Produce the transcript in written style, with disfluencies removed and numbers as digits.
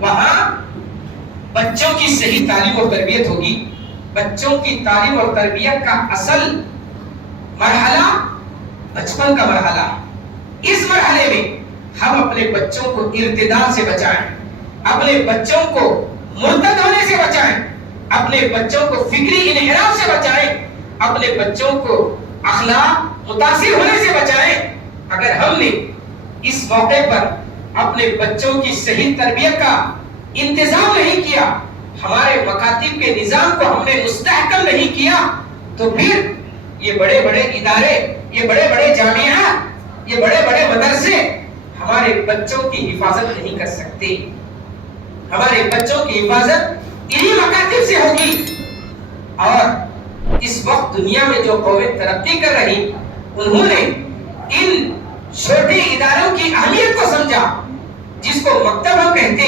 وہاں بچوں کی صحیح تعلیم اور تربیت ہوگی. بچوں کی تعلیم اور تربیت کا اصل مرحلہ بچپن کا مرحلہ. اس مرحلے میں ہم اپنے بچوں کو ارتداد سے بچائیں, اپنے بچوں کو مرتد ہونے سے بچائیں, اپنے بچوں کو فکری انحراف سے بچائیں, اپنے بچوں کو اخلاق متاثر ہونے سے بچائیں. اگر ہم نے اس موقع پر اپنے بچوں کی صحیح تربیت کا انتظام نہیں کیا, ہمارے مکاتب کے نظام کو ہم نے مستحکم نہیں کیا, تو پھر یہ بڑے بڑے ادارے, یہ بڑے بڑے جامعات, یہ بڑے بڑے مدرسے ہمارے بچوں کی حفاظت نہیں کر سکتے. ہمارے بچوں کی حفاظت انہی مکاتب سے ہوگی. اور اس وقت دنیا میں جو قومیں ترقی کر رہی, انہوں نے ان چھوٹے اداروں کی اہمیت کو سمجھا, جس کو مکتب ہم کہتے